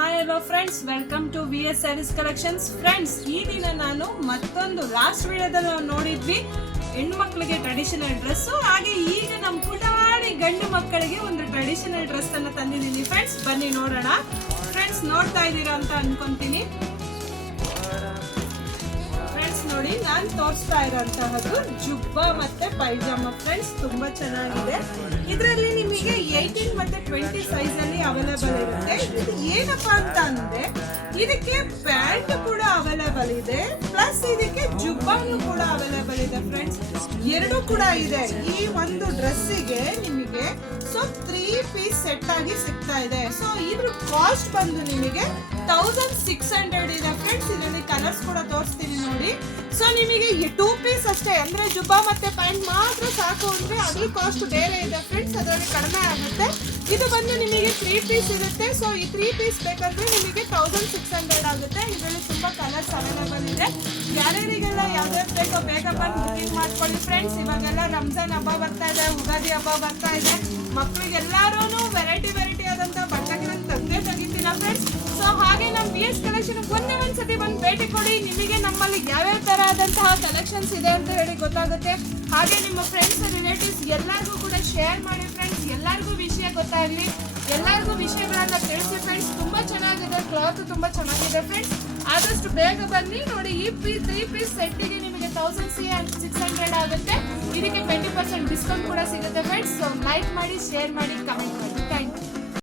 Hi hello friends, welcome to VS saris collections. Friends, ಈ ದಿನ ನಾನು ಮತ್ತೊಂದು ಲಾಸ್ಟ್ ವಿಡಿಯೋದಲ್ಲಿ ನಾವು ನೋಡಿದ್ವಿ ಹೆಣ್ಮಕ್ಳಿಗೆ ಟ್ರೆಡಿಷನಲ್ ಡ್ರೆಸ್ಸು, ಹಾಗೆ ಈಗ ನಮ್ಮ ಪುಟಾಣಿ ಗಂಡು ಮಕ್ಕಳಿಗೆ ಒಂದು ಟ್ರೆಡಿಷನಲ್ ಡ್ರೆಸ್ ಅನ್ನು ತಂದಿದ್ದೀನಿ. ಫ್ರೆಂಡ್ಸ್, ಬನ್ನಿ ನೋಡೋಣ. ಫ್ರೆಂಡ್ಸ್, ನೋಡ್ತಾ ಇದ್ದೀರಾ ಅಂತ ಅನ್ಕೊಂತೀನಿ. ಫ್ರೆಂಡ್ಸ್ ನೋಡಿ, ನಾನು ತೋರಿಸ್ತಾ ಇರೋಂತಹದ್ದು ಜುಬ್ಬಾ ಮತ್ತೆ ಪೈಜಾಮ. ಫ್ರೆಂಡ್ಸ್, ತುಂಬಾ ಚೆನ್ನಾಗಿದೆ. ಇದರಲ್ಲಿ ನಿಮಗೆ 18 ಮತ್ತೆ 20 ಸೈಜ್ ಅಲ್ಲಿ ಅವೈಲೇಬಲ್ ಇರುತ್ತೆ. ಇದು ಏನಪ್ಪಾ ಅಂತ ಅಂದ್ರೆ ಇದಕ್ಕೆ ಪ್ಯಾಂಟ್ ಕೂಡ ಅವೈಲೇಬಲ್ ಇದೆ, ಪ್ಲಸ್ ಇದಕ್ಕೆ ಜುಬ್ಬಾನು ಕೂಡ ಅವೈಲೇಬಲ್ ಇದೆ. ಫ್ರೆಂಡ್ಸ್, ಎರಡು ಕೂಡ ಇದೆ. ಈ ಒಂದು ಡ್ರೆಸ್ಸಿಗೆ ನಿಮಗೆ 3 ಪೀಸ್ ಸೆಟ್ ಆಗಿ ಸಿಗ್ತಾ ಇದೆ. ಸೊ ಇದ್ರ ಕಾಸ್ಟ್ ಬಂದು ನಿಮಗೆ 1600 ಇದೆ. ಫ್ರೆಂಡ್ಸ್, ಇದರಲ್ಲಿ ಕಲರ್ಸ್ ಕೂಡ ತೋರಿಸ್ತೀನಿ ನೋಡಿ. ಸೊ ನಿಮಗೆ 2 ಪೀಸ್ ಅಷ್ಟೇ, ಅಂದ್ರೆ ಜುಬ್ಬಾ ಮತ್ತೆ ಪ್ಯಾಂಟ್ ಮಾತ್ರ ಸಾಕು ಅಂದ್ರೆ ಅದ್ರ ಕಾಸ್ಟ್ ಬೇರೆ ಇದೆ. ಫ್ರೆಂಡ್ಸ್, ಅದರಲ್ಲಿ ಕಡಿಮೆ ಆಗುತ್ತೆ. ಇದು ಬಂದು ನಿಮಗೆ 3 ಪೀಸ್ ಇರುತ್ತೆ. ಸೊ ಈ 3 ಪೀಸ್ ಬೇಕಂದ್ರೆ ನಿಮಗೆ 1600 ಆಗುತ್ತೆ. ಇದರಲ್ಲಿ ತುಂಬಾ ಕಲರ್ಸ್ ಅವೈಲೇಬಲ್ ಇದೆ. ಯಾರ್ಯಾರಿಗೆಲ್ಲ ಯಾವ್ಯಾವ್ದು ಬೇಕೋ ಬೇಗ ಬಂದು ಬುಕಿಂಗ್ ಮಾಡ್ಕೊಳ್ಳಿ. ಫ್ರೆಂಡ್ಸ್, ಇವಾಗೆಲ್ಲ ರಂಜಾನ್ ಹಬ್ಬ ಬರ್ತಾ ಇದೆ, ಯುಗಾದಿ ಹಬ್ಬ ಬರ್ತಾ ಇದೆ. ಮಕ್ಕಳಿಗೆಲ್ಲರೂ ವೆರೈಟಿ ಆದಂತ ಬಟ್ಟೆಗಳನ್ನು ತೆಗಿತೀರಾ ಫ್ರೆಂಡ್ಸ್. ಸೊ ಹಾಗೆ ನಮ್ಮ VS ಕಲೆಕ್ಷನ್ ಒಂದ್ಸತಿ ಬಂದು ಭೇಟಿ ಕೊಡಿ. ನಿಮಗೆ ನಮ್ಮಲ್ಲಿ ಯಾವ್ಯಾವ ತರ ಆದಂತಹ ಕಲೆಕ್ಷನ್ಸ್ ಇದೆ ಅಂತ ಹೇಳಿ ಗೊತ್ತಾಗುತ್ತೆ. ಹಾಗೆ ನಿಮ್ಮ ಫ್ರೆಂಡ್ಸ್ ರಿಲೇಟಿವ್ಸ್ ಎಲ್ಲರಿಗೂ ಕೂಡ ಶೇರ್ ಮಾಡಿ. ಫ್ರೆಂಡ್ಸ್, ಎಲ್ಲರಿಗೂ ವಿಷಯ ಗೊತ್ತಾಗಲಿ, ಎಲ್ಲರಿಗೂ ವಿಷಯಗಳನ್ನ ತಿಳಿಸಿ. ಫ್ರೆಂಡ್ಸ್, ತುಂಬಾ ಚೆನ್ನಾಗಿದೆ, ಕ್ಲಾತ್ ತುಂಬಾ ಚೆನ್ನಾಗಿದೆ. ಫ್ರೆಂಡ್ಸ್, ಆದಷ್ಟು ಬೇಗ ಬನ್ನಿ ನೋಡಿ. ಈ 3 ಪೀಸ್ ಸೆಟ್ಟಿಗೆ ನಿಮಗೆ 1600 ಆಗುತ್ತೆ. ಇದಕ್ಕೆ 20% ಡಿಸ್ಕೌಂಟ್ ಕೂಡ ಸಿಗುತ್ತೆ. ಫ್ರೆಂಡ್ಸ್, ಸೊ ಲೈಕ್ ಮಾಡಿ, ಶೇರ್ ಮಾಡಿ, ಕಮೆಂಟ್ ಮಾಡಿ. Thank you.